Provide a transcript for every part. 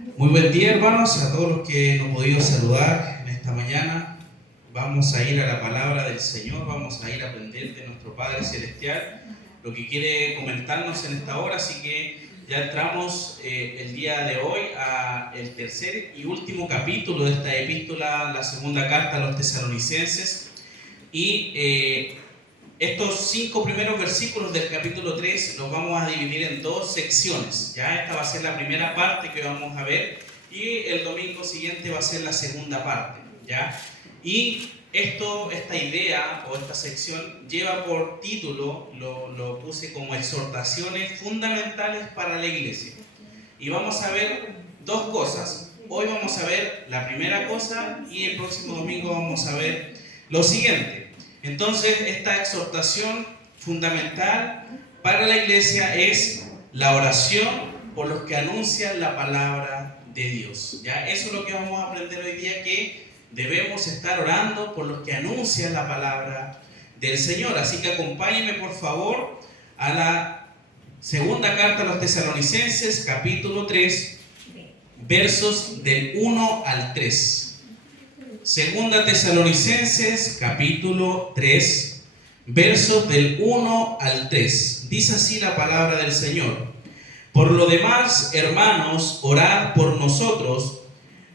Muy buen día, hermanos, a todos los que nos han podido saludar en esta mañana. Vamos a ir a la palabra del Señor, vamos a ir a aprender de nuestro Padre Celestial lo que quiere comentarnos en esta hora. Así que ya entramos el día de hoy al tercer y último capítulo de esta epístola, la segunda carta a los tesalonicenses. Y estos 5 primeros versículos del capítulo 3 los vamos a dividir en 2 secciones. Ya esta va a ser la primera parte que vamos a ver y el domingo siguiente va a ser la segunda parte, ¿ya? Y esta idea o esta sección lleva por título, lo puse como exhortaciones fundamentales para la iglesia. Y vamos a ver 2 cosas. Hoy vamos a ver la primera cosa y el próximo domingo vamos a ver lo siguiente. Entonces, esta exhortación fundamental para la iglesia es la oración por los que anuncian la palabra de Dios. ¿Ya? Eso es lo que vamos a aprender hoy día, que debemos estar orando por los que anuncian la palabra del Señor. Así que acompáñenme, por favor, a la segunda carta a los tesalonicenses, capítulo 3, versos del 1 al 3. Segunda Tesalonicenses, capítulo 3, versos del 1 al 3. Dice así la palabra del Señor: Por lo demás, hermanos, orad por nosotros,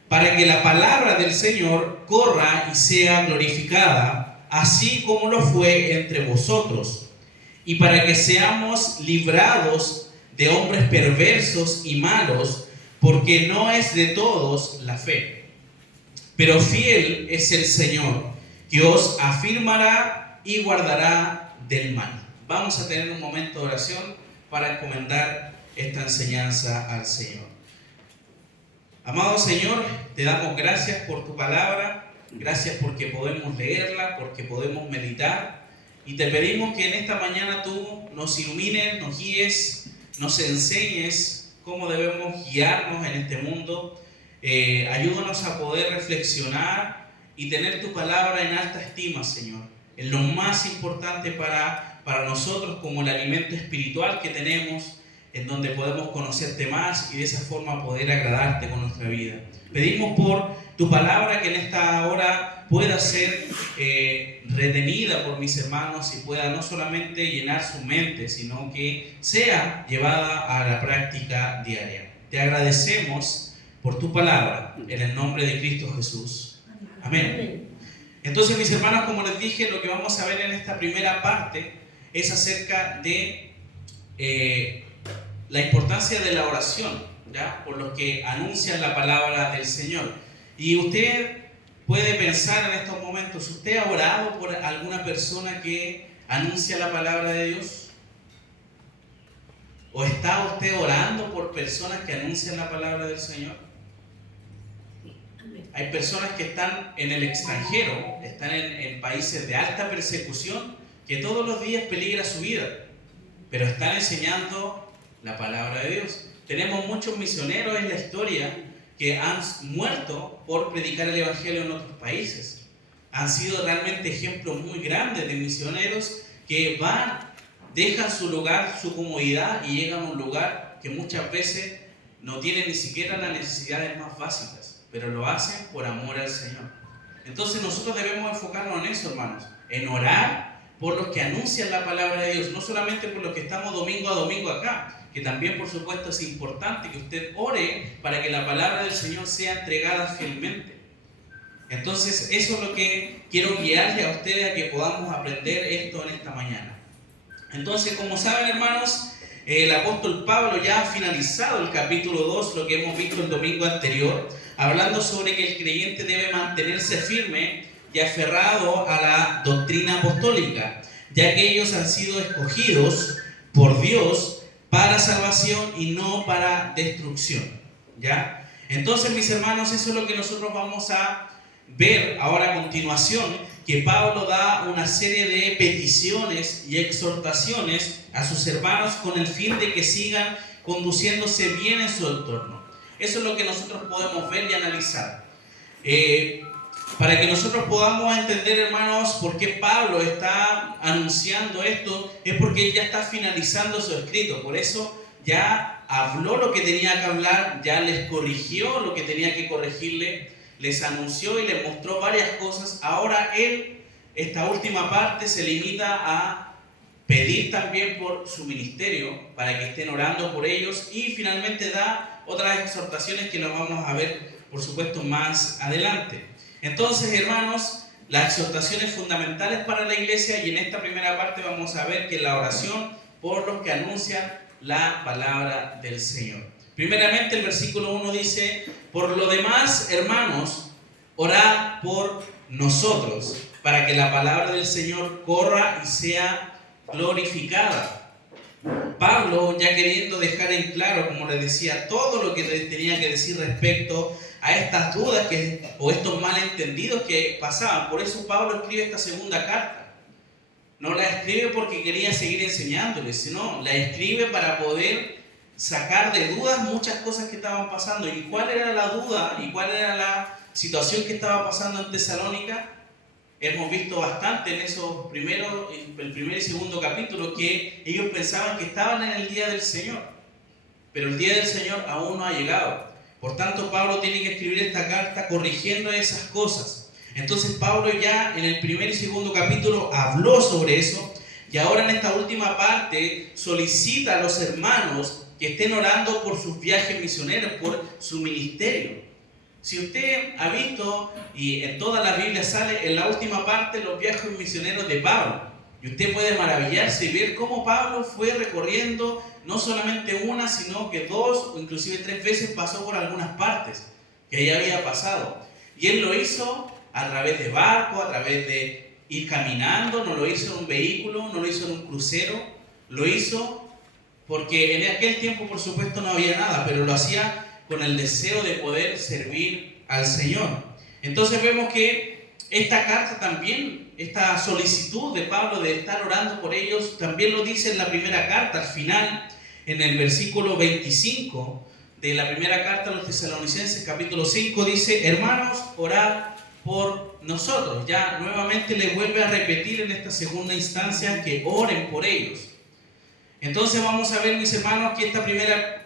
para que la palabra del Señor corra y sea glorificada, así como lo fue entre vosotros, y para que seamos librados de hombres perversos y malos, porque no es de todos la fe. Pero fiel es el Señor, que os afirmará y guardará del mal. Vamos a tener un momento de oración para encomendar esta enseñanza al Señor. Amado Señor, te damos gracias por tu palabra, gracias porque podemos leerla, porque podemos meditar, y te pedimos que en esta mañana tú nos ilumines, nos guíes, nos enseñes cómo debemos guiarnos en este mundo. Ayúdanos a poder reflexionar y tener tu palabra en alta estima, Señor. Es lo más importante para nosotros, como el alimento espiritual que tenemos, en donde podemos conocerte más y de esa forma poder agradarte con nuestra vida. Pedimos por tu palabra que en esta hora pueda ser retenida por mis hermanos y pueda no solamente llenar su mente, sino que sea llevada a la práctica diaria. Te agradecemos por tu palabra, en el nombre de Cristo Jesús. Amén. Entonces, mis hermanos, como les dije, lo que vamos a ver en esta primera parte es acerca de la importancia de la oración, ¿ya? Por los que anuncian la palabra del Señor. Y usted puede pensar en estos momentos, ¿usted ha orado por alguna persona que anuncia la palabra de Dios? ¿O está usted orando por personas que anuncian la palabra del Señor? Hay personas que están en el extranjero, están en países de alta persecución, que todos los días peligra su vida, pero están enseñando la palabra de Dios. Tenemos muchos misioneros en la historia que han muerto por predicar el evangelio en otros países. Han sido realmente ejemplos muy grandes de misioneros que van, dejan su lugar, su comodidad y llegan a un lugar que muchas veces no tienen ni siquiera las necesidades más básicas, pero lo hacen por amor al Señor. Entonces nosotros debemos enfocarnos en eso, hermanos, en orar por los que anuncian la palabra de Dios, no solamente por los que estamos domingo a domingo acá, que también por supuesto es importante que usted ore para que la palabra del Señor sea entregada fielmente. Entonces eso es lo que quiero guiarle a ustedes a que podamos aprender esto en esta mañana. Entonces, como saben, hermanos, el apóstol Pablo ya ha finalizado el capítulo 2, lo que hemos visto el domingo anterior, hablando sobre que el creyente debe mantenerse firme y aferrado a la doctrina apostólica, ya que ellos han sido escogidos por Dios para salvación y no para destrucción, ¿ya? Entonces, mis hermanos, eso es lo que nosotros vamos a ver ahora a continuación, que Pablo da una serie de peticiones y exhortaciones a sus hermanos con el fin de que sigan conduciéndose bien en su entorno. Eso es lo que nosotros podemos ver y analizar. Para que nosotros podamos entender, hermanos, por qué Pablo está anunciando esto, es porque él ya está finalizando su escrito. Por eso ya habló lo que tenía que hablar, ya les corrigió lo que tenía que corregirle, les anunció y les mostró varias cosas. Ahora él, esta última parte, se limita a pedir también por su ministerio, para que estén orando por ellos, y finalmente da otras exhortaciones que nos vamos a ver, por supuesto, más adelante. Entonces, hermanos, las exhortaciones fundamentales para la iglesia, y en esta primera parte vamos a ver que la oración por los que anuncian la palabra del Señor. Primeramente, el versículo 1 dice: por lo demás, hermanos, orad por nosotros, para que la palabra del Señor corra y sea glorificada. Pablo, ya queriendo dejar en claro, como les decía, todo lo que tenía que decir respecto a estas dudas o estos malentendidos que pasaban. Por eso Pablo escribe esta segunda carta. No la escribe porque quería seguir enseñándoles, sino la escribe para poder sacar de dudas muchas cosas que estaban pasando. ¿Y cuál era la duda y cuál era la situación que estaba pasando en Tesalónica? Hemos visto bastante en esos el primer y segundo capítulo, que ellos pensaban que estaban en el día del Señor, pero el día del Señor aún no ha llegado. Por tanto, Pablo tiene que escribir esta carta corrigiendo esas cosas. Entonces Pablo ya en el primer y segundo capítulo habló sobre eso, y ahora en esta última parte solicita a los hermanos que estén orando por sus viajes misioneros, por su ministerio. Si usted ha visto, y en todas las Biblias sale en la última parte, los viajes misioneros de Pablo, y usted puede maravillarse y ver cómo Pablo fue recorriendo no solamente una, sino que 2 o inclusive 3 veces pasó por algunas partes que ya había pasado. Y él lo hizo a través de barco, a través de ir caminando, no lo hizo en un vehículo, no lo hizo en un crucero, lo hizo porque en aquel tiempo, por supuesto, no había nada, pero lo hacía con el deseo de poder servir al Señor. Entonces vemos que esta carta también, esta solicitud de Pablo de estar orando por ellos, también lo dice en la primera carta, al final, en el versículo 25 de la primera carta a los Tesalonicenses, capítulo 5, dice: hermanos, orad por nosotros. Ya nuevamente le vuelve a repetir en esta segunda instancia que oren por ellos. Entonces vamos a ver, mis hermanos, que esta primera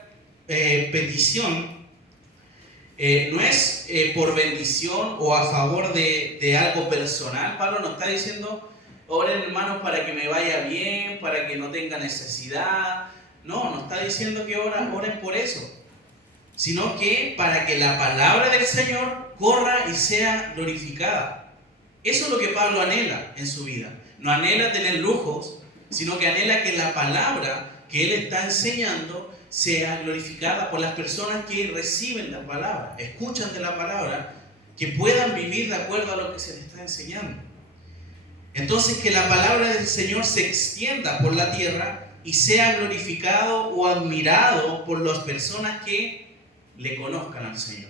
petición no es por bendición o a favor de algo personal. Pablo no está diciendo: oren, hermanos, para que me vaya bien, para que no tenga necesidad. No está diciendo que oren por eso, sino que para que la palabra del Señor corra y sea glorificada. Eso es lo que Pablo anhela en su vida. No anhela tener lujos, sino que anhela que la palabra que él está enseñando sea glorificada por las personas que reciben la palabra, escuchan de la palabra, que puedan vivir de acuerdo a lo que se les está enseñando. Entonces, que la palabra del Señor se extienda por la tierra y sea glorificado o admirado por las personas que le conozcan al Señor.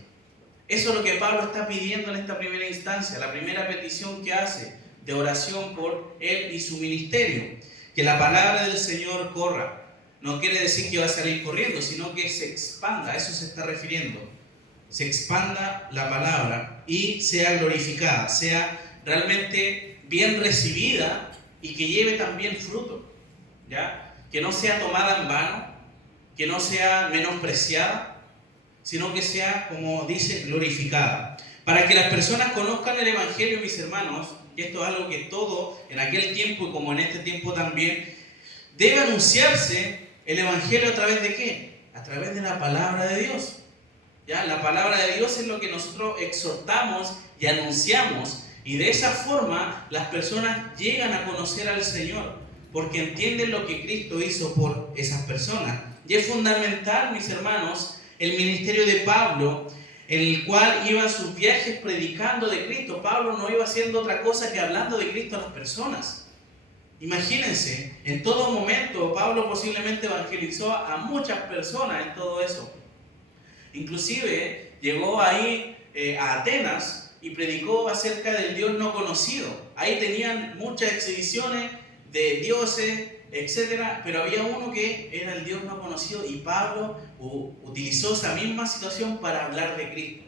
Eso es lo que Pablo está pidiendo en esta primera instancia, la primera petición que hace de oración por él y su ministerio. Que la palabra del Señor corra. No quiere decir que va a salir corriendo, sino que se expanda, a eso se está refiriendo. Se expanda la palabra y sea glorificada, sea realmente bien recibida y que lleve también fruto, ¿ya? Que no sea tomada en vano, que no sea menospreciada, sino que sea, como dice, glorificada. Para que las personas conozcan el Evangelio, mis hermanos, y esto es algo que todo, en aquel tiempo y como en este tiempo también, debe anunciarse el Evangelio. ¿A través de qué? A través de la palabra de Dios. ¿Ya? La palabra de Dios es lo que nosotros exhortamos y anunciamos, y de esa forma las personas llegan a conocer al Señor, porque entienden lo que Cristo hizo por esas personas. Y es fundamental, mis hermanos, el ministerio de Pablo, en el cual iba a sus viajes predicando de Cristo. Pablo no iba haciendo otra cosa que hablando de Cristo a las personas. Imagínense, en todo momento Pablo posiblemente evangelizó a muchas personas en todo eso. Inclusive llegó ahí a Atenas y predicó acerca del Dios no conocido. Ahí tenían muchas exhibiciones de dioses, etcétera, pero había uno que era el Dios no conocido, y Pablo utilizó esa misma situación para hablar de Cristo.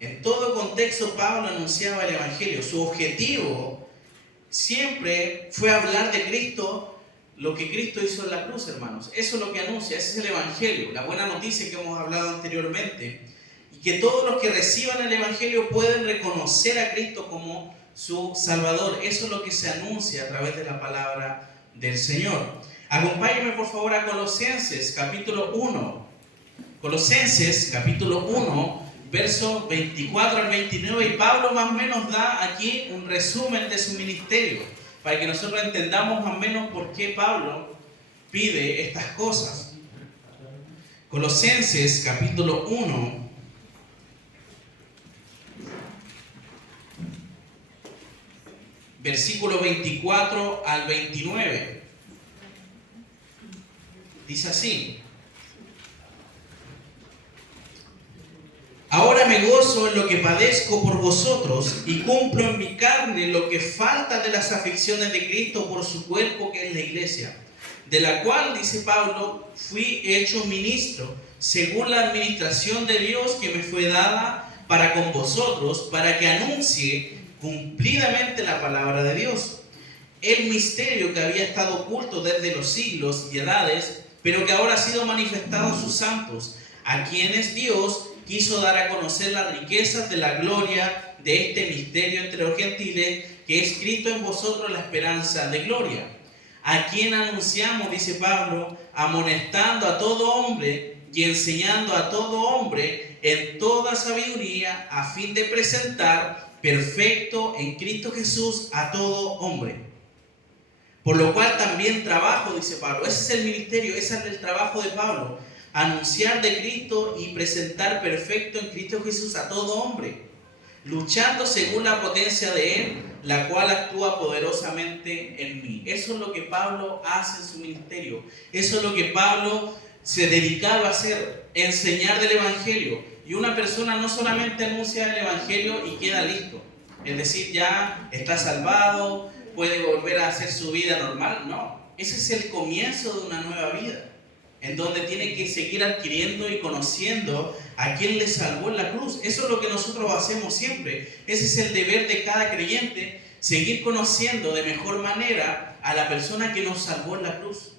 En todo contexto Pablo anunciaba el Evangelio. Su objetivo siempre fue hablar de Cristo lo que Cristo hizo en la cruz, hermanos. Eso es lo que anuncia, ese es el Evangelio, la buena noticia que hemos hablado anteriormente. Y que todos los que reciban el Evangelio pueden reconocer a Cristo como su Salvador. Eso es lo que se anuncia a través de la palabra del Señor. Acompáñenme por favor a Colosenses capítulo 1. Colosenses capítulo 1, versos 24 al 29. Y Pablo más o menos da aquí un resumen de su ministerio, para que nosotros entendamos más o menos por qué Pablo pide estas cosas. Colosenses capítulo 1, versículo 24 al 29. Dice así: ahora me gozo en lo que padezco por vosotros y cumplo en mi carne lo que falta de las aflicciones de Cristo por su cuerpo, que es la iglesia, de la cual, dice Pablo, fui hecho ministro según la administración de Dios que me fue dada para con vosotros, para que anuncie cumplidamente la palabra de Dios, el misterio que había estado oculto desde los siglos y edades, pero que ahora ha sido manifestado a sus santos, a quienes Dios quiso dar a conocer las riquezas de la gloria de este misterio entre los gentiles, que es Cristo en vosotros, la esperanza de gloria, a quien anunciamos, dice Pablo, amonestando a todo hombre y enseñando a todo hombre en toda sabiduría, a fin de presentar perfecto en Cristo Jesús a todo hombre. Por lo cual también trabajo, dice Pablo. Ese es el ministerio, ese es el trabajo de Pablo: anunciar de Cristo y presentar perfecto en Cristo Jesús a todo hombre, luchando según la potencia de Él, la cual actúa poderosamente en mí. Eso es lo que Pablo hace en su ministerio. Eso es lo que Pablo se dedicaba a hacer: enseñar del Evangelio. Y una persona no solamente anuncia el Evangelio y queda listo, es decir, ya está salvado, puede volver a hacer su vida normal. No, ese es el comienzo de una nueva vida, en donde tiene que seguir adquiriendo y conociendo a quien le salvó en la cruz. Eso es lo que nosotros hacemos siempre. Ese es el deber de cada creyente: seguir conociendo de mejor manera a la persona que nos salvó en la cruz.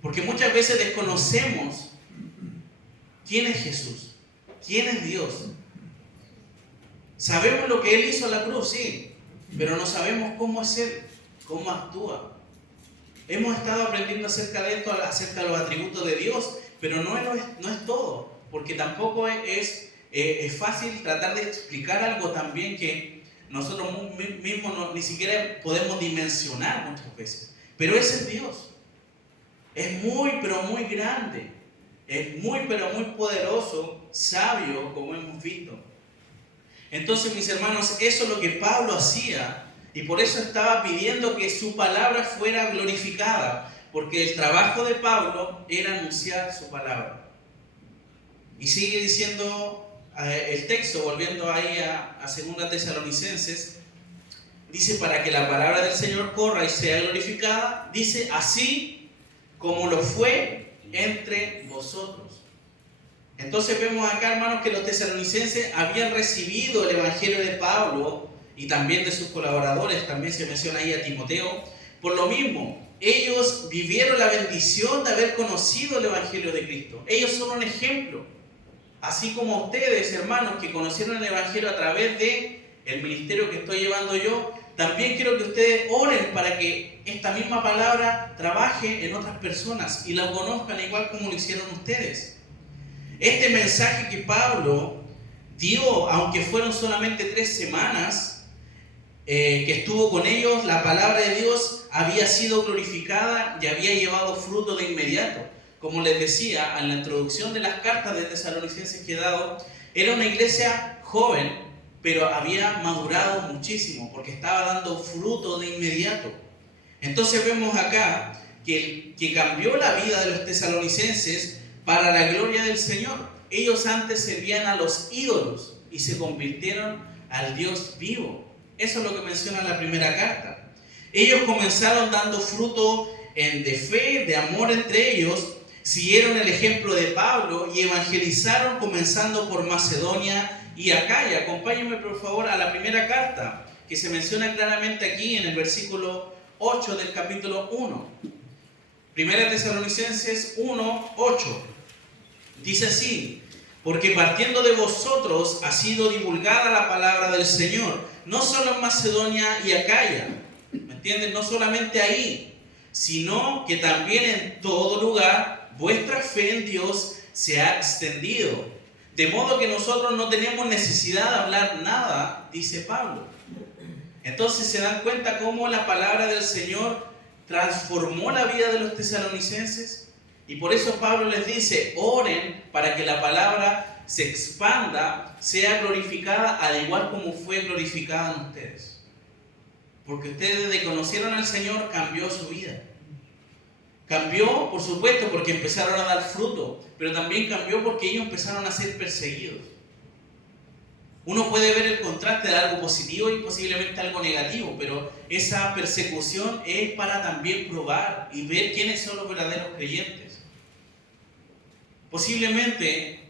Porque muchas veces desconocemos quién es Jesús, quién es Dios. Sabemos lo que Él hizo en la cruz, sí, pero no sabemos cómo es Él, cómo actúa. Hemos estado aprendiendo acerca de esto, acerca de los atributos de Dios, pero no es todo, porque tampoco es fácil tratar de explicar algo también que nosotros mismos ni siquiera podemos dimensionar muchas veces. Pero ese es Dios. Es muy, pero muy grande. Es muy, pero muy poderoso, sabio, como hemos visto. Entonces, mis hermanos, eso es lo que Pablo hacía. Y por eso estaba pidiendo que su palabra fuera glorificada, porque el trabajo de Pablo era anunciar su palabra. Y sigue diciendo el texto, volviendo ahí a 2 Tesalonicenses, dice: para que la palabra del Señor corra y sea glorificada, dice, así como lo fue entre vosotros. Entonces vemos acá, hermanos, que los tesalonicenses habían recibido el Evangelio de Pablo y también de sus colaboradores. También se menciona ahí a Timoteo. Por lo mismo, ellos vivieron la bendición de haber conocido el Evangelio de Cristo. Ellos son un ejemplo. Así como ustedes, hermanos, que conocieron el Evangelio a través de el ministerio que estoy llevando yo, también quiero que ustedes oren para que esta misma palabra trabaje en otras personas y la conozcan igual como lo hicieron ustedes. Este mensaje que Pablo dio, aunque fueron solamente 3 semanas que estuvo con ellos, la palabra de Dios había sido glorificada y había llevado fruto de inmediato. Como les decía en la introducción de las cartas de Tesalonicenses que he dado, era una iglesia joven, pero había madurado muchísimo porque estaba dando fruto de inmediato. Entonces vemos acá que cambió la vida de los tesalonicenses para la gloria del Señor. Ellos antes servían a los ídolos y se convirtieron al Dios vivo. Eso es lo que menciona la primera carta. Ellos comenzaron dando fruto de fe, de amor entre ellos, siguieron el ejemplo de Pablo y evangelizaron comenzando por Macedonia y Acaya. Acompáñenme por favor a la primera carta, que se menciona claramente aquí en el versículo 8 del capítulo 1. Primera Tesalonicenses 1, 8. Dice así: porque partiendo de vosotros ha sido divulgada la palabra del Señor, no solo en Macedonia y Acaya, ¿me entienden? No solamente ahí, sino que también en todo lugar vuestra fe en Dios se ha extendido. De modo que nosotros no tenemos necesidad de hablar nada, dice Pablo. Entonces se dan cuenta cómo la palabra del Señor transformó la vida de los tesalonicenses. Y por eso Pablo les dice: oren para que la palabra se expanda, sea glorificada, al igual como fue glorificada en ustedes. Porque ustedes, desde que conocieron al Señor, cambió su vida. Cambió, por supuesto, porque empezaron a dar fruto, pero también cambió porque ellos empezaron a ser perseguidos. Uno puede ver el contraste de algo positivo y posiblemente algo negativo, pero esa persecución es para también probar y ver quiénes son los verdaderos creyentes. Posiblemente,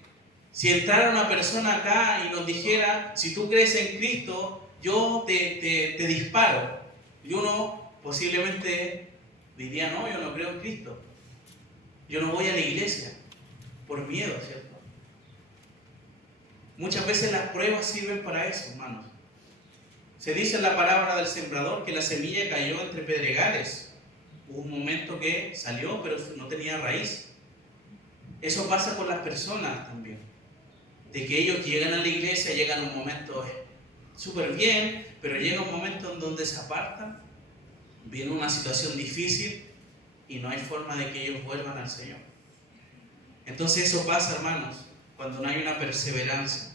si entrara una persona acá y nos dijera: si tú crees en Cristo, yo te disparo. Y uno posiblemente diría: no, yo no creo en Cristo. Yo no voy a la iglesia. Por miedo, ¿cierto? Muchas veces las pruebas sirven para eso, hermanos. Se dice en la palabra del sembrador que la semilla cayó entre pedregales. Hubo un momento que salió, pero no tenía raíz. Eso pasa con las personas también. De que ellos llegan a la iglesia, llegan a un momento súper bien, pero llega un momento en donde se apartan, viene una situación difícil y no hay forma de que ellos vuelvan al Señor. Entonces eso pasa, hermanos, cuando no hay una perseverancia.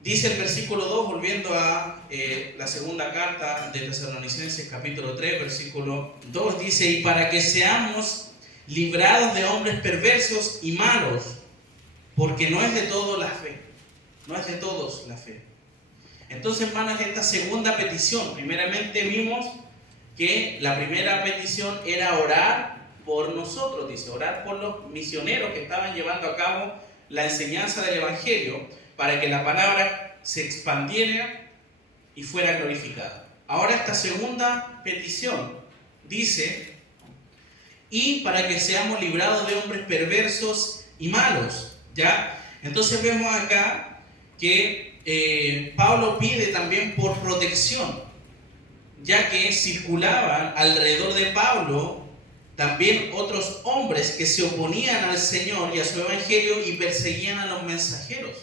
Dice el versículo 2, volviendo a la segunda carta de Tesalonicenses, capítulo 3, versículo 2, dice: y para que seamos librados de hombres perversos y malos, porque no es de todos la fe. No es de todos la fe. Entonces, hermanos, esta segunda petición, primeramente vimos que la primera petición era orar por nosotros, dice, orar por los misioneros que estaban llevando a cabo la enseñanza del Evangelio, para que la palabra se expandiera y fuera glorificada. Ahora esta segunda petición dice: y para que seamos librados de hombres perversos y malos, ¿ya? Entonces vemos acá que Pablo pide también por protección, ya que circulaban alrededor de Pablo también otros hombres que se oponían al Señor y a su evangelio y perseguían a los mensajeros.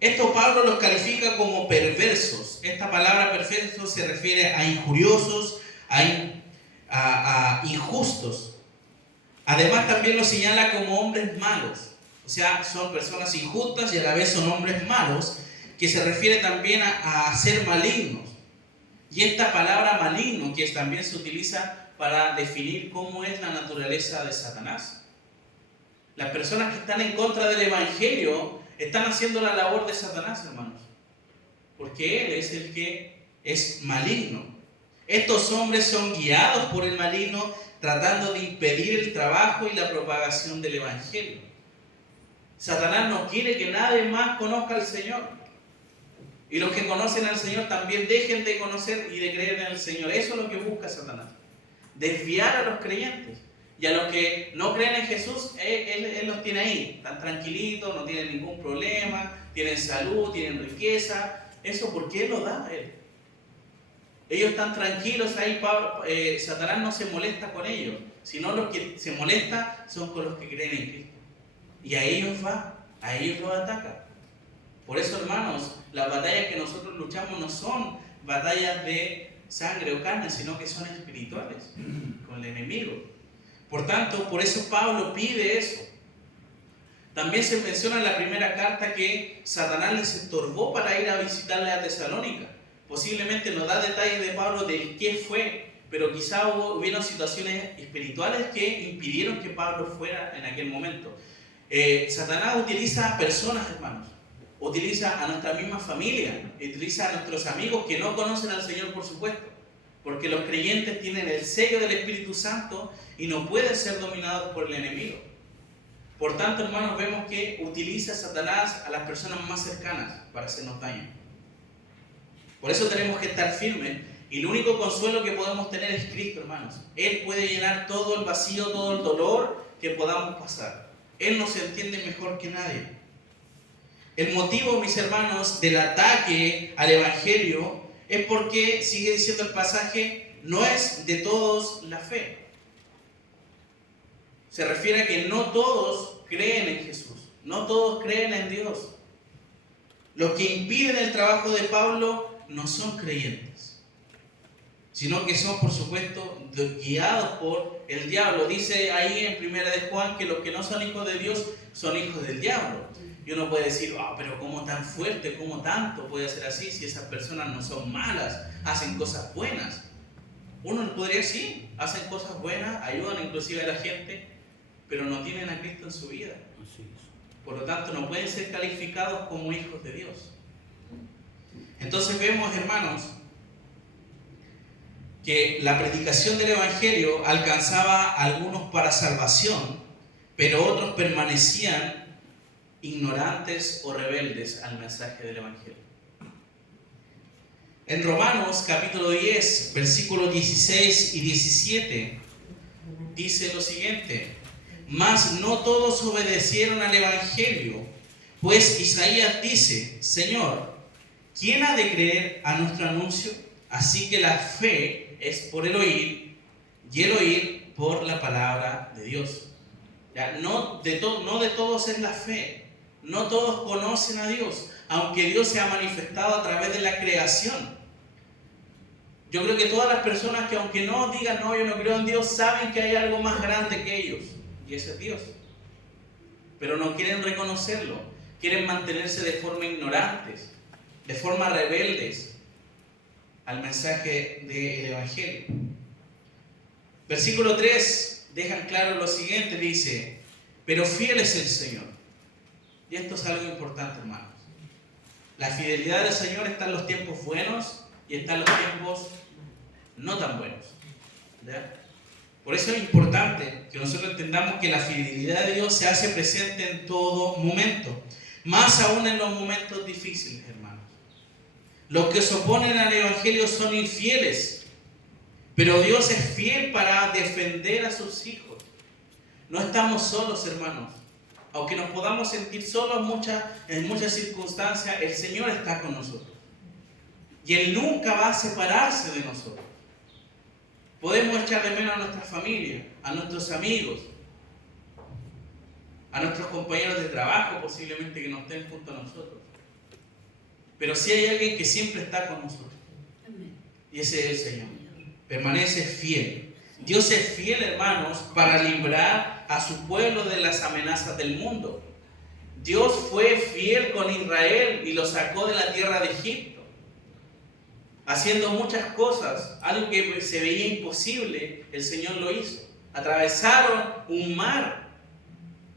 Esto Pablo los califica como perversos. Esta palabra perverso se refiere a injuriosos, a injustos. Además también los señala como hombres malos. O sea, son personas injustas y a la vez son hombres malos, que se refiere también a ser malignos. Y esta palabra maligno que también se utiliza para definir cómo es la naturaleza de Satanás. Las personas que están en contra del evangelio están haciendo la labor de Satanás, hermanos, porque él es el que es maligno. Estos hombres son guiados por el maligno, tratando de impedir el trabajo y la propagación del evangelio. Satanás no quiere que nadie más conozca al Señor. Y los que conocen al Señor también dejen de conocer y de creer en el Señor. Eso es lo que busca Satanás. Desviar a los creyentes. Y a los que no creen en Jesús, Él los tiene ahí. Están tranquilitos, no tienen ningún problema, tienen salud, tienen riqueza. Eso porque Él lo da a Él. Ellos están tranquilos ahí. Satanás no se molesta con ellos, sino los que se molesta son con los que creen en Cristo. Y a ellos va, a ellos los ataca. Por eso, hermanos, las batallas que nosotros luchamos no son batallas de sangre o carne, sino que son espirituales, con el enemigo. Por tanto, por eso Pablo pide eso. También se menciona en la primera carta que Satanás les estorbó para ir a visitarle a Tesalónica. Posiblemente nos da detalles de Pablo de qué fue, pero quizá hubieron situaciones espirituales que impidieron que Pablo fuera en aquel momento. Satanás utiliza a personas, hermanos. Utiliza a nuestra misma familia, utiliza a nuestros amigos que no conocen al Señor, por supuesto, porque los creyentes tienen el sello del Espíritu Santo y no pueden ser dominados por el enemigo. Por tanto, hermanos, vemos que utiliza Satanás a las personas más cercanas para hacernos daño. Por eso tenemos que estar firmes. Y el único consuelo que podemos tener es Cristo, hermanos. Él puede llenar todo el vacío, todo el dolor que podamos pasar. Él nos entiende mejor que nadie. El motivo, mis hermanos, del ataque al Evangelio es porque, sigue diciendo el pasaje, no es de todos la fe. Se refiere a que no todos creen en Jesús, no todos creen en Dios. Los que impiden el trabajo de Pablo no son creyentes, sino que son, por supuesto, guiados por el diablo. Dice ahí en 1 de Juan que los que no son hijos de Dios son hijos del diablo. Y uno puede decir, pero ¿cómo tan fuerte, cómo tanto puede ser así si esas personas no son malas, hacen cosas buenas? Uno podría decir, hacen cosas buenas, ayudan inclusive a la gente, pero no tienen a Cristo en su vida. Por lo tanto, no pueden ser calificados como hijos de Dios. Entonces vemos, hermanos, que la predicación del Evangelio alcanzaba a algunos para salvación, pero otros permanecían ignorantes o rebeldes al mensaje del Evangelio. En Romanos capítulo 10, versículos 16 y 17, dice lo siguiente: mas no todos obedecieron al Evangelio, pues Isaías dice, Señor, ¿quién ha de creer a nuestro anuncio? Así que la fe es por el oír, y el oír por la palabra de Dios. Ya, no de todos es la fe. No todos conocen a Dios, aunque Dios se ha manifestado a través de la creación. Yo creo que todas las personas que, aunque no digan, no, yo no creo en Dios, saben que hay algo más grande que ellos, y ese es Dios. Pero no quieren reconocerlo, quieren mantenerse de forma ignorantes, de forma rebeldes al mensaje del Evangelio. Versículo 3 dejan claro lo siguiente, dice, pero fiel es el Señor. Y esto es algo importante, hermanos. La fidelidad del Señor está en los tiempos buenos y está en los tiempos no tan buenos. ¿Ya? Por eso es importante que nosotros entendamos que la fidelidad de Dios se hace presente en todo momento, más aún en los momentos difíciles, hermanos. Los que se oponen al Evangelio son infieles, pero Dios es fiel para defender a sus hijos. No estamos solos, hermanos. Aunque nos podamos sentir solos en muchas circunstancias, el Señor está con nosotros. Y Él nunca va a separarse de nosotros. Podemos echar de menos a nuestra familia, a nuestros amigos, a nuestros compañeros de trabajo, posiblemente que no estén junto a nosotros. Pero sí hay alguien que siempre está con nosotros. Y ese es el Señor. Permanece fiel. Dios es fiel, hermanos, para librar a su pueblo de las amenazas del mundo. Dios fue fiel con Israel y lo sacó de la tierra de Egipto, haciendo muchas cosas. Algo que se veía imposible, el Señor lo hizo. Atravesaron un mar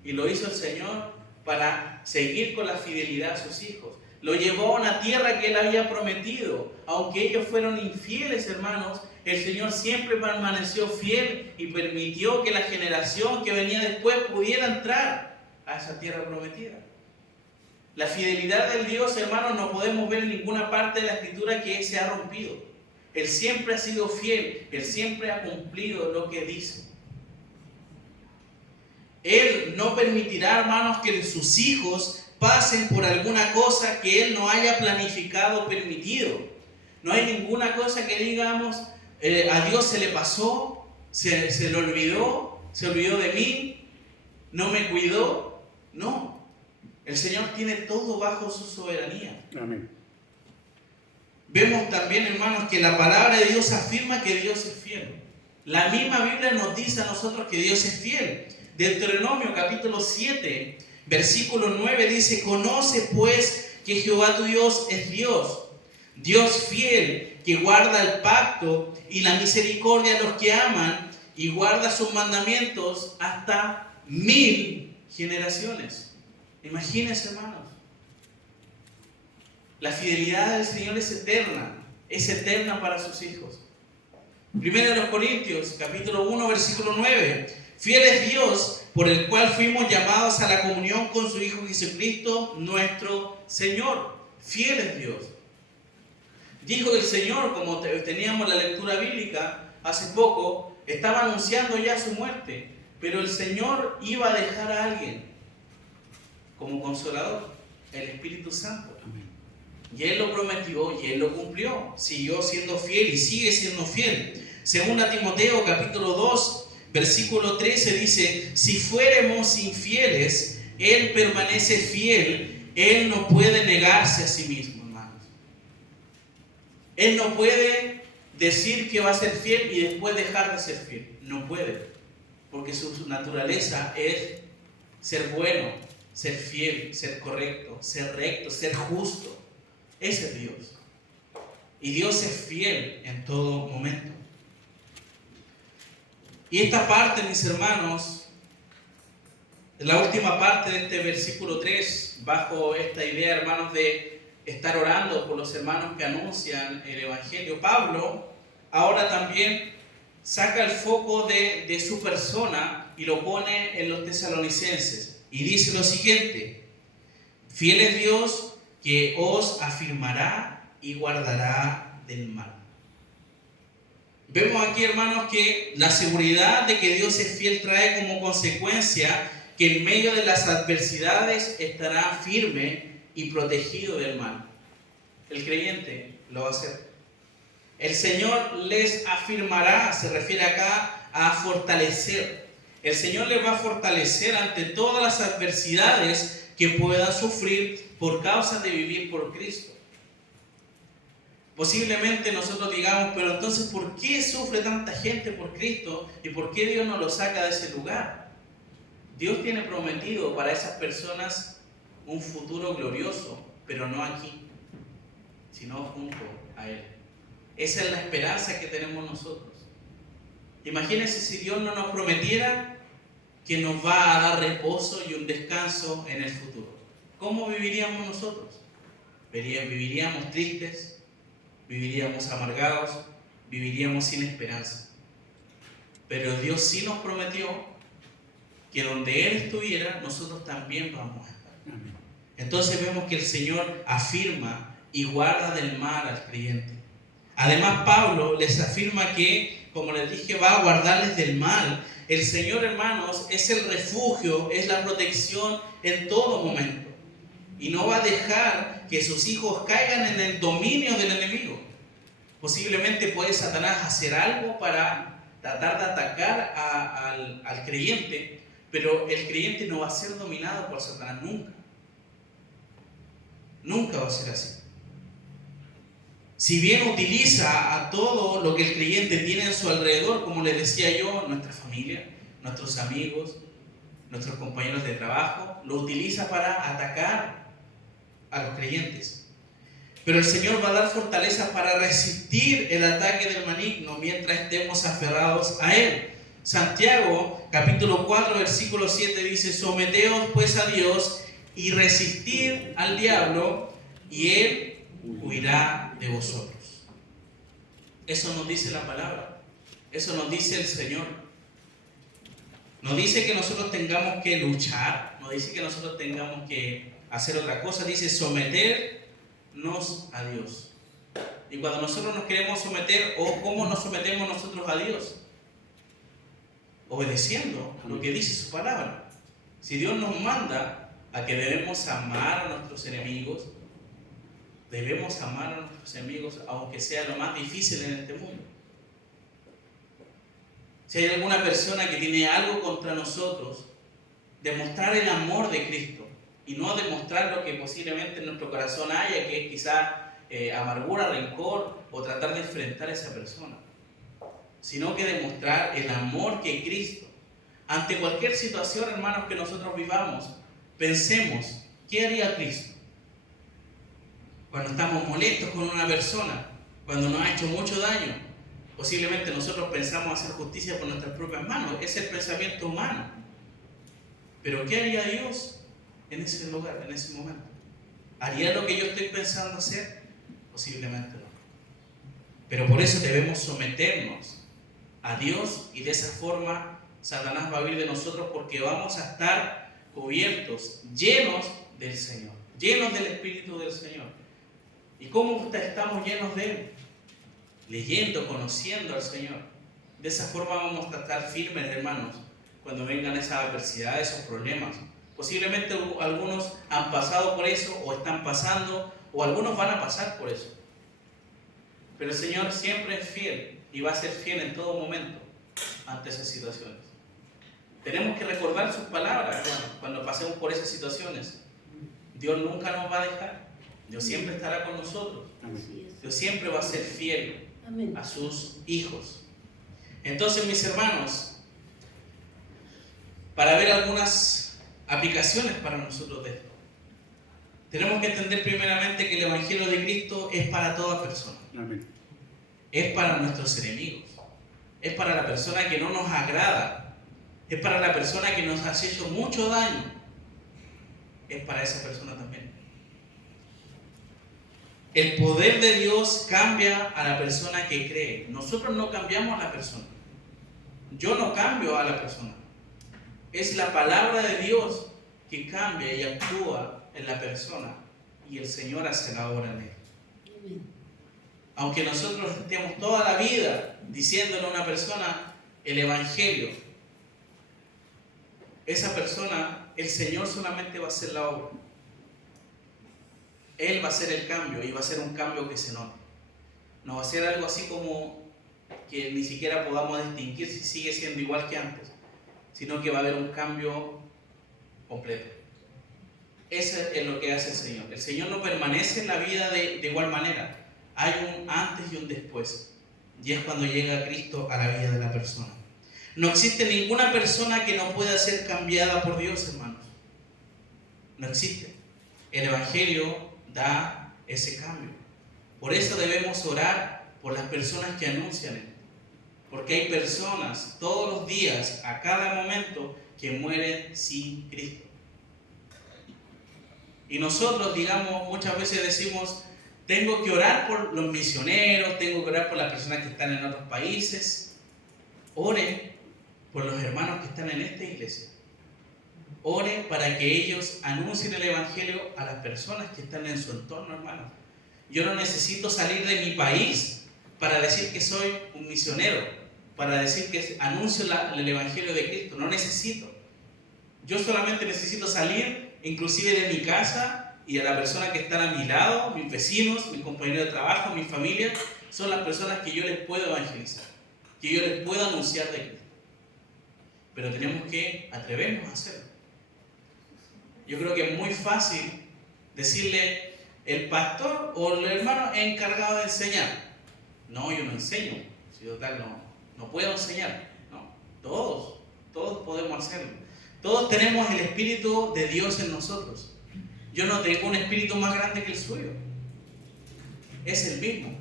y lo hizo el Señor para seguir con la fidelidad a sus hijos. Lo llevó a una tierra que Él había prometido. Aunque ellos fueron infieles, hermanos, el Señor siempre permaneció fiel y permitió que la generación que venía después pudiera entrar a esa tierra prometida. La fidelidad del Dios, hermanos, no podemos ver en ninguna parte de la Escritura que se ha rompido. Él siempre ha sido fiel, Él siempre ha cumplido lo que dice. Él no permitirá, hermanos, que sus hijos pasen por alguna cosa que Él no haya planificado o permitido. No hay ninguna cosa que digamos, a Dios se le pasó, se le olvidó, se olvidó de mí, no me cuidó. No, el Señor tiene todo bajo su soberanía. Amén. Vemos también, hermanos, que la palabra de Dios afirma que Dios es fiel. La misma Biblia nos dice a nosotros que Dios es fiel. Deuteronomio capítulo 7, versículo 9 dice, conoce pues que Jehová tu Dios es Dios, Dios fiel, que guarda el pacto y la misericordia a los que aman y guarda sus mandamientos hasta 1000 generaciones. Imagínense, hermanos. La fidelidad del Señor es eterna para sus hijos. Primero de los Corintios, capítulo 1, versículo 9. Fiel es Dios, por el cual fuimos llamados a la comunión con su Hijo Jesucristo, nuestro Señor. Fiel es Dios. Dijo el Señor, como teníamos la lectura bíblica hace poco, estaba anunciando ya su muerte, pero el Señor iba a dejar a alguien como consolador, el Espíritu Santo. Y Él lo prometió y Él lo cumplió. Siguió siendo fiel y sigue siendo fiel. Según a Timoteo capítulo 2, versículo 13 dice: si fuéramos infieles, Él permanece fiel. Él no puede negarse a sí mismo, hermanos. Él no puede decir que va a ser fiel y después dejar de ser fiel. No puede. Porque su naturaleza es ser bueno, ser fiel, ser correcto, ser recto, ser justo. Ese es Dios. Y Dios es fiel en todo momento. Y esta parte, mis hermanos, la última parte de este versículo 3, bajo esta idea, hermanos, de estar orando por los hermanos que anuncian el Evangelio, Pablo ahora también saca el foco de su persona y lo pone en los tesalonicenses. Y dice lo siguiente: fiel es Dios, que os afirmará y guardará del mal. Vemos aquí, hermanos, que la seguridad de que Dios es fiel trae como consecuencia que en medio de las adversidades estará firme y protegido del mal. El creyente lo va a hacer. El Señor les afirmará, se refiere acá a fortalecer. El Señor les va a fortalecer ante todas las adversidades que puedan sufrir por causa de vivir por Cristo. Posiblemente nosotros digamos: pero entonces, ¿por qué sufre tanta gente por Cristo? ¿Y por qué Dios no lo saca de ese lugar? Dios tiene prometido para esas personas un futuro glorioso, pero no aquí, sino junto a Él. Esa es la esperanza que tenemos nosotros. Imagínense si Dios no nos prometiera que nos va a dar reposo y un descanso en el futuro. ¿Cómo viviríamos nosotros? Viviríamos tristes, viviríamos amargados, viviríamos sin esperanza. Pero Dios sí nos prometió que donde Él estuviera, nosotros también vamos a estar. Entonces vemos que el Señor afirma y guarda del mal al creyente. Además, Pablo les afirma que, como les dije, va a guardarles del mal. El Señor, hermanos, es el refugio, es la protección en todo momento. Y no va a dejar que sus hijos caigan en el dominio del enemigo. Posiblemente puede Satanás hacer algo para tratar de atacar al creyente, pero el creyente no va a ser dominado por Satanás nunca. Nunca va a ser así. Si bien utiliza a todo lo que el creyente tiene en su alrededor, como les decía yo, nuestra familia, nuestros amigos, nuestros compañeros de trabajo, lo utiliza para atacar a los creyentes. Pero el Señor va a dar fortaleza para resistir el ataque del maligno mientras estemos aferrados a Él. Santiago, capítulo 4, versículo 7 dice: someteos pues a Dios y resistid al diablo, y Él huirá de vosotros. Eso nos dice la palabra. Eso nos dice el Señor. No dice que nosotros tengamos que luchar, no dice que nosotros tengamos que hacer otra cosa, dice someternos a Dios. Y cuando nosotros nos queremos someter, o cómo nos sometemos nosotros a Dios, obedeciendo lo que dice su palabra. Si Dios nos manda a que debemos amar a nuestros enemigos, debemos amar a nuestros enemigos, aunque sea lo más difícil en este mundo. Si hay alguna persona que tiene algo contra nosotros, demostrar el amor de Cristo y no demostrar lo que posiblemente en nuestro corazón haya, que es quizás amargura, rencor, o tratar de enfrentar a esa persona, sino que demostrar el amor que Cristo. Ante cualquier situación, hermanos, que nosotros vivamos, pensemos: ¿qué haría Cristo? Cuando estamos molestos con una persona, cuando nos ha hecho mucho daño, posiblemente nosotros pensamos hacer justicia por nuestras propias manos. Es el pensamiento humano. Pero ¿qué haría Dios en ese lugar, en ese momento? ¿Haría lo que yo estoy pensando hacer? Posiblemente no. Pero por eso debemos someternos a Dios, y de esa forma Satanás va a huir de nosotros, porque vamos a estar cubiertos, llenos del Señor, llenos del Espíritu del Señor. ¿Y cómo estamos llenos de Él? Leyendo, conociendo al Señor. De esa forma vamos a estar firmes, hermanos, cuando vengan esas adversidades, esos problemas. Posiblemente algunos han pasado por eso, o están pasando, o algunos van a pasar por eso. Pero el Señor siempre es fiel y va a ser fiel en todo momento ante esas situaciones. Tenemos que recordar sus palabras cuando pasemos por esas situaciones. Dios nunca nos va a dejar. Dios siempre estará con nosotros. Dios siempre va a ser fiel a sus hijos. Entonces, mis hermanos, para ver algunas aplicaciones para nosotros de esto, tenemos que entender primeramente que el Evangelio de Cristo es para toda persona. Amén. Es para nuestros enemigos. Es para la persona que no nos agrada. Es para la persona que nos ha hecho mucho daño. Es para esa persona también. El poder de Dios cambia a la persona que cree. Nosotros no cambiamos a la persona. Yo no cambio a la persona. Es la palabra de Dios que cambia y actúa en la persona. Y el Señor hace la obra en él. Aunque nosotros estemos toda la vida diciéndole a una persona el Evangelio, esa persona, el Señor solamente va a hacer la obra. Él va a hacer el cambio y va a ser un cambio que se note. No va a ser algo así como que ni siquiera podamos distinguir si sigue siendo igual que antes, sino que va a haber un cambio completo. Eso es lo que hace el Señor. El Señor no permanece en la vida de igual manera. Hay un antes y un después. Y es cuando llega Cristo a la vida de la persona. No existe ninguna persona que no pueda ser cambiada por Dios, hermanos. No existe. El Evangelio da ese cambio. Por eso debemos orar por las personas que anuncian esto. Porque hay personas todos los días, a cada momento, que mueren sin Cristo. Y nosotros, digamos, muchas veces decimos, tengo que orar por los misioneros, tengo que orar por las personas que están en otros países. Oren por los hermanos que están en esta iglesia. Oren para que ellos anuncien el Evangelio a las personas que están en su entorno, hermanos. Yo no necesito salir de mi país para decir que soy un misionero, para decir que anuncio el Evangelio de Cristo. No necesito. Yo solamente necesito salir, inclusive de mi casa, y a la persona que están a mi lado, mis vecinos, mis compañeros de trabajo, mi familia, son las personas que yo les puedo evangelizar, que yo les puedo anunciar de Cristo. Pero tenemos que atrevernos a hacerlo. Yo creo que es muy fácil decirle el pastor o el hermano encargado de enseñar. No, yo no enseño. Si total no puedo enseñar. No, todos podemos hacerlo. Todos tenemos el Espíritu de Dios en nosotros. Yo no tengo un espíritu más grande que el suyo. Es el mismo.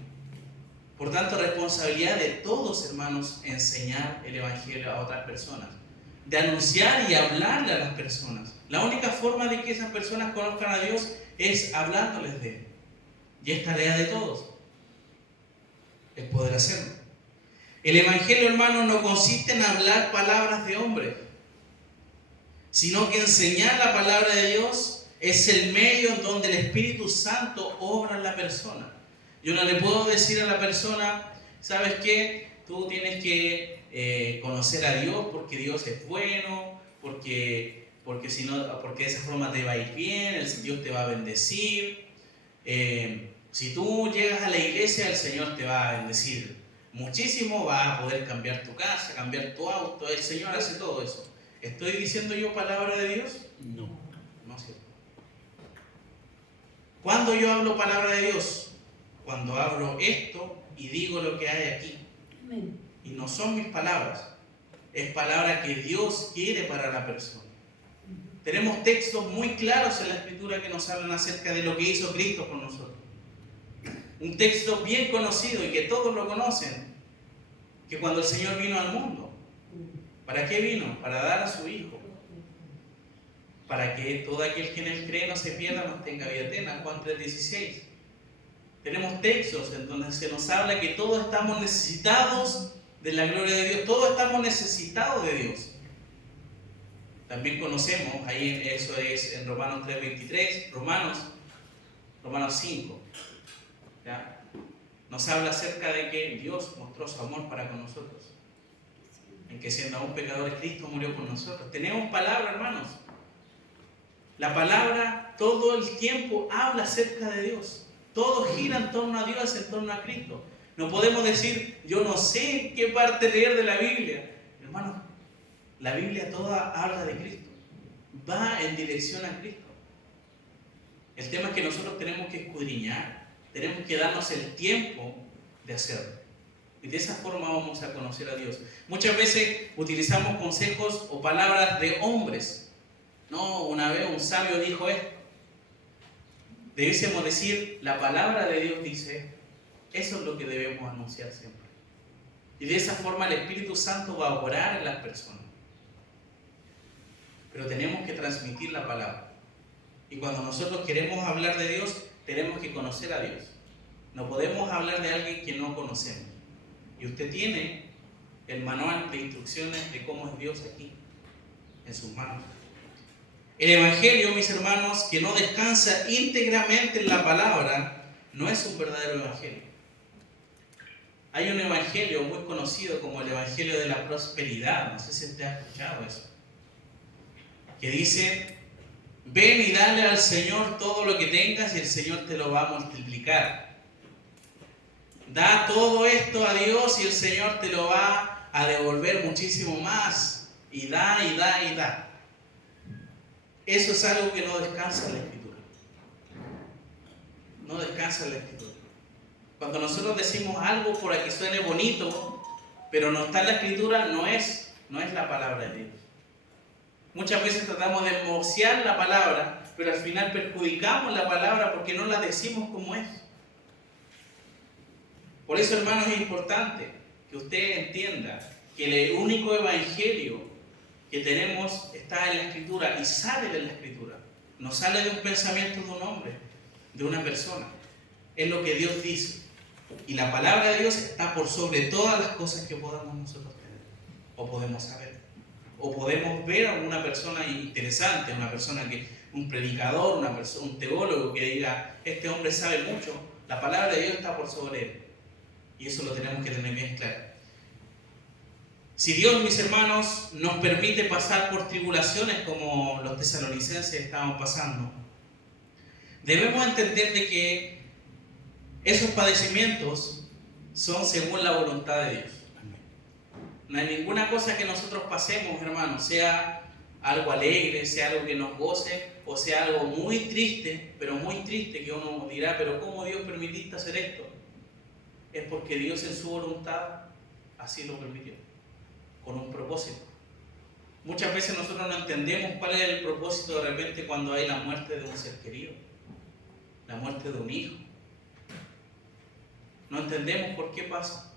Por tanto, responsabilidad de todos, hermanos, enseñar el Evangelio a otras personas. De anunciar y hablarle a las personas. La única forma de que esas personas conozcan a Dios es hablándoles de Él. Y es tarea de todos el poder hacerlo. El Evangelio, hermano, no consiste en hablar palabras de hombre, sino que enseñar la palabra de Dios es el medio en donde el Espíritu Santo obra en la persona. Yo no le puedo decir a la persona, ¿sabes qué? Tú tienes que conocer a Dios porque Dios es bueno, porque de esa forma te va a ir bien, Dios te va a bendecir. Si tú llegas a la iglesia, el Señor te va a bendecir muchísimo, vas a poder cambiar tu casa, cambiar tu auto, el Señor hace todo eso. ¿Estoy diciendo yo palabra de Dios? No. No es cierto. ¿Cuándo yo hablo palabra de Dios? Cuando hablo esto y digo lo que hay aquí. Amén. Y no son mis palabras, es palabra que Dios quiere para la persona. Tenemos textos muy claros en la Escritura que nos hablan acerca de lo que hizo Cristo por nosotros. Un texto bien conocido y que todos lo conocen, que cuando el Señor vino al mundo, ¿para qué vino? Para dar a su Hijo, para que todo aquel que en Él cree no se pierda, no tenga vida eterna. Juan 3:16. Tenemos textos en donde se nos habla que todos estamos necesitados de la gloria de Dios, todos estamos necesitados de Dios. También conocemos, ahí eso es en Romanos 3:23, Romanos 5. ¿ya? Nos habla acerca de que Dios mostró su amor para con nosotros, en que siendo aún pecadores, Cristo murió por nosotros. Tenemos palabra, hermanos. La palabra todo el tiempo habla acerca de Dios. Todo gira en torno a Dios, en torno a Cristo. No podemos decir, yo no sé qué parte leer de la Biblia. Hermanos, la Biblia toda habla de Cristo. Va en dirección a Cristo. El tema es que nosotros tenemos que escudriñar, tenemos que darnos el tiempo de hacerlo. Y de esa forma vamos a conocer a Dios. Muchas veces utilizamos consejos o palabras de hombres. No, una vez un sabio dijo esto. Debiésemos decir, la palabra de Dios dice esto. Eso es lo que debemos anunciar siempre. Y de esa forma el Espíritu Santo va a orar en las personas. Pero tenemos que transmitir la palabra. Y cuando nosotros queremos hablar de Dios, tenemos que conocer a Dios. No podemos hablar de alguien que no conocemos. Y usted tiene el manual de instrucciones de cómo es Dios aquí, en sus manos. El Evangelio, mis hermanos, que no descansa íntegramente en la palabra, no es un verdadero Evangelio. Hay un Evangelio muy conocido como el Evangelio de la prosperidad. No sé si usted ha escuchado eso. Que dice, ven y dale al Señor todo lo que tengas y el Señor te lo va a multiplicar. Da todo esto a Dios y el Señor te lo va a devolver muchísimo más. Y da, y da, y da. Eso es algo que no descansa en la Escritura. No descansa en la Escritura. Cuando nosotros decimos algo por que suene bonito, pero no está en la Escritura, no es la palabra de Dios. Muchas veces tratamos de mociar la palabra, pero al final perjudicamos la palabra porque no la decimos como es. Por eso, hermanos, es importante que usted entienda que el único evangelio que tenemos está en la Escritura y sale de la Escritura. No sale de un pensamiento de un hombre, de una persona. Es lo que Dios dice. Y la palabra de Dios está por sobre todas las cosas que podamos nosotros tener o podemos saber. O podemos ver a una persona interesante, una persona que, un predicador, un teólogo que diga, este hombre sabe mucho, la palabra de Dios está por sobre él. Y eso lo tenemos que tener bien claro. Si Dios, mis hermanos, nos permite pasar por tribulaciones como los tesalonicenses estaban pasando, debemos entender de que esos padecimientos son según la voluntad de Dios. No hay ninguna cosa que nosotros pasemos, hermanos, sea algo alegre, sea algo que nos goce, o sea algo muy triste, pero muy triste, que uno dirá, pero ¿cómo Dios permitiste hacer esto? Es porque Dios en su voluntad así lo permitió, con un propósito. Muchas veces nosotros no entendemos cuál es el propósito de repente cuando hay la muerte de un ser querido, la muerte de un hijo. No entendemos por qué pasa.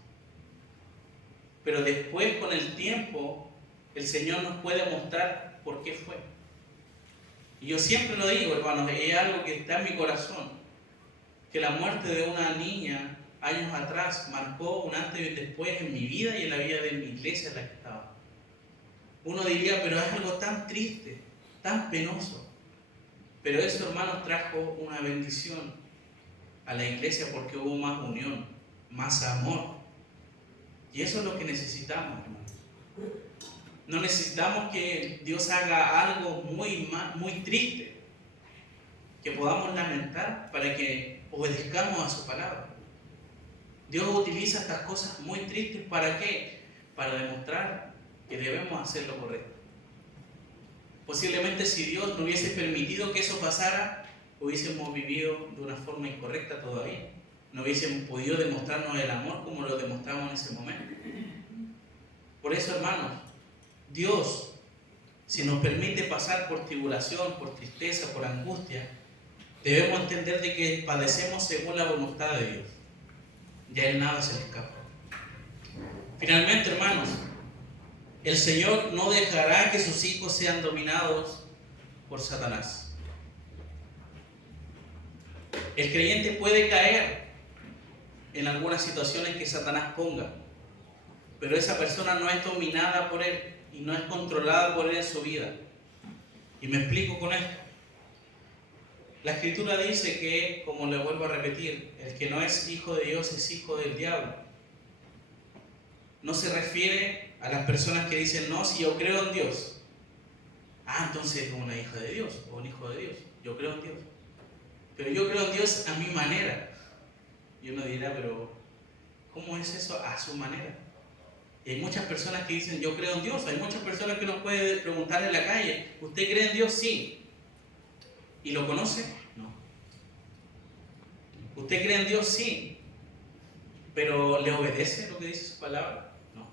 Pero después, con el tiempo, el Señor nos puede mostrar por qué fue. Y yo siempre lo digo, hermanos, es algo que está en mi corazón, que la muerte de una niña años atrás marcó un antes y un después en mi vida y en la vida de mi iglesia en la que estaba. Uno diría, pero es algo tan triste, tan penoso. Pero eso, hermanos, trajo una bendición a la iglesia porque hubo más unión, más amor. Y eso es lo que necesitamos, hermanos. No necesitamos que Dios haga algo muy triste, que podamos lamentar para que obedezcamos a su palabra. Dios utiliza estas cosas muy tristes, ¿para qué? Para demostrar que debemos hacer lo correcto. Posiblemente si Dios no hubiese permitido que eso pasara, hubiésemos vivido de una forma incorrecta todavía. No hubiésemos podido demostrarnos el amor como lo demostramos en ese momento. Por eso, hermanos, Dios, si nos permite pasar por tribulación, por tristeza, por angustia, debemos entender de que padecemos según la voluntad de Dios. Ya Él nada se le escapa. Finalmente, hermanos, el Señor no dejará que sus hijos sean dominados por Satanás. El creyente puede caer en algunas situaciones que Satanás ponga, pero esa persona no es dominada por él y no es controlada por él en su vida. Y me explico con esto. La Escritura dice que, como le vuelvo a repetir, el que no es hijo de Dios es hijo del diablo. No se refiere a las personas que dicen, no, si yo creo en Dios. Entonces es una hija de Dios o un hijo de Dios. Yo creo en Dios. Pero yo creo en Dios a mi manera. Y uno dirá, pero ¿cómo es eso a su manera? Y hay muchas personas que dicen, yo creo en Dios. Hay muchas personas que nos pueden preguntar en la calle, ¿usted cree en Dios? Sí. ¿Y lo conoce? No. ¿Usted cree en Dios? Sí. ¿Pero le obedece lo que dice su palabra? No.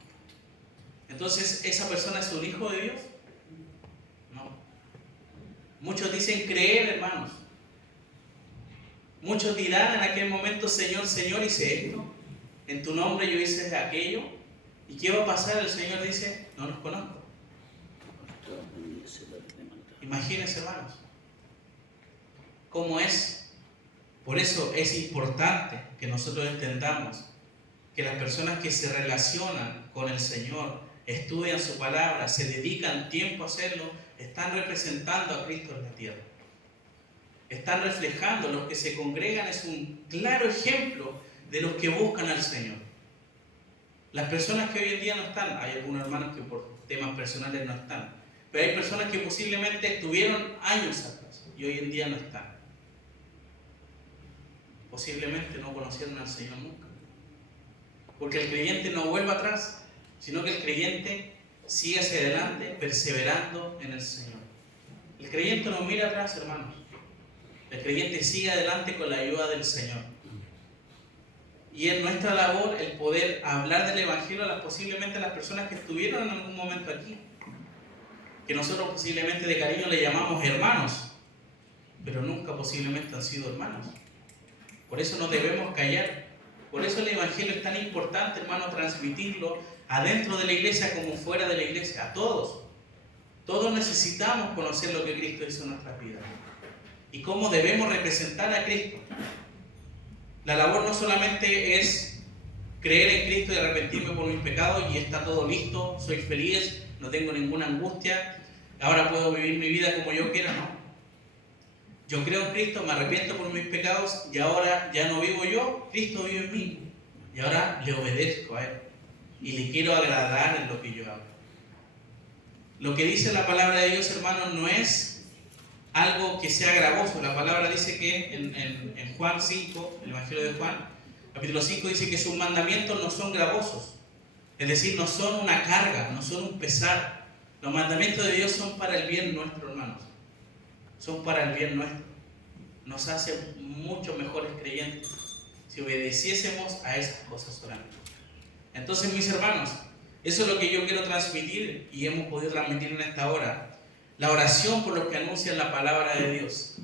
Entonces, ¿esa persona es un hijo de Dios? No. Muchos dicen creer, hermanos. Muchos dirán en aquel momento, Señor, Señor, hice esto. En tu nombre yo hice aquello. ¿Y qué va a pasar? El Señor dice, no los conozco. Imagínense, hermanos, cómo es. Por eso es importante que nosotros entendamos que las personas que se relacionan con el Señor, estudian su palabra, se dedican tiempo a hacerlo, están representando a Cristo en la tierra. Están reflejando, los que se congregan es un claro ejemplo de los que buscan al Señor. Las personas que hoy en día no están, hay algunos hermanos que por temas personales no están, pero hay personas que posiblemente estuvieron años atrás y hoy en día no están. Posiblemente no conocieron al Señor nunca. Porque el creyente no vuelve atrás, sino que el creyente sigue hacia adelante, perseverando en el Señor. El creyente no mira atrás, hermanos. El creyente sigue adelante con la ayuda del Señor. Y es nuestra labor el poder hablar del Evangelio posiblemente a las personas que estuvieron en algún momento aquí. Que nosotros posiblemente de cariño le llamamos hermanos, pero nunca posiblemente han sido hermanos. Por eso no debemos callar. Por eso el Evangelio es tan importante, hermanos, transmitirlo adentro de la iglesia como fuera de la iglesia, a todos. Todos necesitamos conocer lo que Cristo hizo en nuestras vidas y cómo debemos representar a Cristo. La labor no solamente es creer en Cristo y arrepentirme por mis pecados y está todo listo, soy feliz, no tengo ninguna angustia, ahora puedo vivir mi vida como yo quiera, no. Yo creo en Cristo, me arrepiento por mis pecados y ahora ya no vivo yo, Cristo vive en mí. Y ahora le obedezco a Él y le quiero agradar en lo que yo hago. Lo que dice la palabra de Dios, hermanos, no es algo que sea gravoso. La palabra dice que en Juan 5, el Evangelio de Juan, capítulo 5, dice que sus mandamientos no son gravosos. Es decir, no son una carga, no son un pesar. Los mandamientos de Dios son para el bien nuestro, hermanos. Son para el bien nuestro. Nos hacen mucho mejores creyentes si obedeciésemos a esas cosas solamente. Entonces, mis hermanos, eso es lo que yo quiero transmitir y hemos podido transmitir en esta hora. La oración por los que anuncian la palabra de Dios.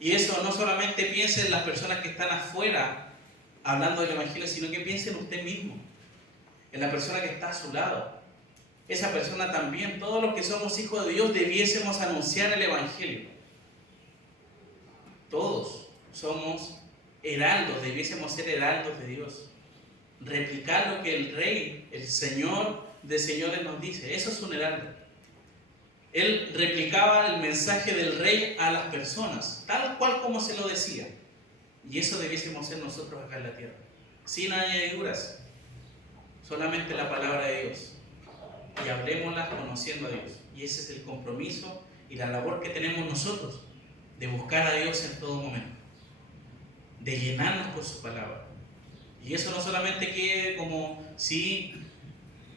Y eso no solamente piensen en las personas que están afuera hablando del Evangelio, sino que piensen en usted mismo, en la persona que está a su lado. Esa persona también, todos los que somos hijos de Dios, debiésemos anunciar el Evangelio. Todos somos heraldos, debiésemos ser heraldos de Dios. Replicar lo que el Rey, el Señor de señores nos dice. Eso es un heraldo. Él replicaba el mensaje del Rey a las personas, tal cual como se lo decía. Y eso debiésemos ser nosotros acá en la tierra. Sin añadiduras. Solamente la palabra de Dios. Y hablémosla conociendo a Dios. Y ese es el compromiso y la labor que tenemos nosotros. De buscar a Dios en todo momento. De llenarnos con su palabra. Y eso no solamente quede como, sí,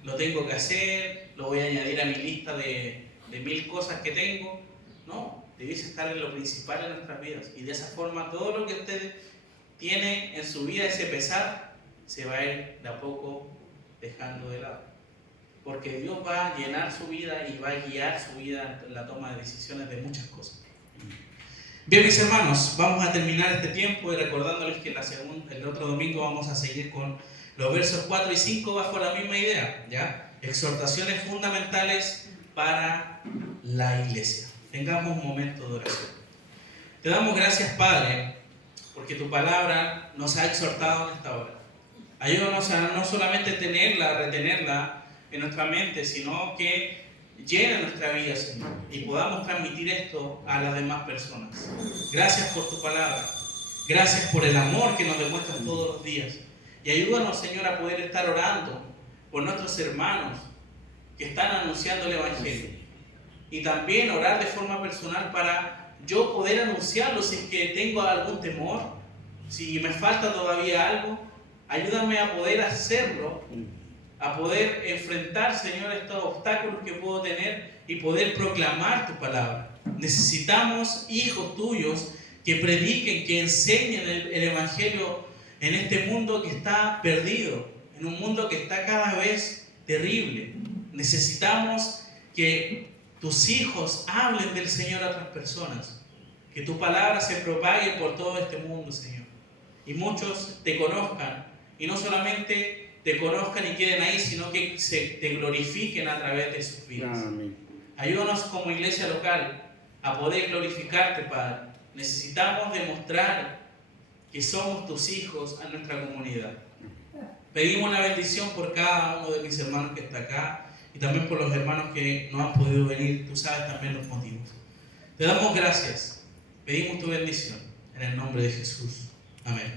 lo tengo que hacer, lo voy a añadir a mi lista de 1000 cosas que tengo. No, debiese estar en lo principal de nuestras vidas. Y de esa forma todo lo que usted tiene en su vida, ese pesar, se va a ir de a poco dejando de lado. Porque Dios va a llenar su vida y va a guiar su vida en la toma de decisiones de muchas cosas. Bien, mis hermanos, vamos a terminar este tiempo y recordándoles que el otro domingo vamos a seguir con los versos 4 y 5 bajo la misma idea, ¿ya? Exhortaciones fundamentales para la iglesia. Tengamos un momento de oración. Te damos gracias, Padre, porque tu palabra nos ha exhortado en esta hora. Ayúdanos a no solamente tenerla, retenerla en nuestra mente, sino que llene nuestra vida, Señor, y podamos transmitir esto a las demás personas. Gracias por tu palabra. Gracias por el amor que nos demuestras todos los días. Y ayúdanos, Señor, a poder estar orando por nuestros hermanos que están anunciando el Evangelio. Y también orar de forma personal para yo poder anunciarlo si es que tengo algún temor, si me falta todavía algo. Ayúdame a poder hacerlo, a poder enfrentar, Señor, estos obstáculos que puedo tener y poder proclamar tu palabra. Necesitamos hijos tuyos que prediquen, que enseñen el Evangelio en este mundo que está perdido, en un mundo que está cada vez terrible. Necesitamos que tus hijos hablen del Señor a otras personas, que tu palabra se propague por todo este mundo, Señor, y muchos te conozcan, y no solamente te conozcan y queden ahí, sino que te glorifiquen a través de sus vidas. Amén. Ayúdanos como iglesia local a poder glorificarte, Padre. Necesitamos demostrar que somos tus hijos a nuestra comunidad. Pedimos la bendición por cada uno de mis hermanos que está acá y también por los hermanos que no han podido venir. Tú sabes también los motivos. Te damos gracias. Pedimos tu bendición en el nombre de Jesús. Amén.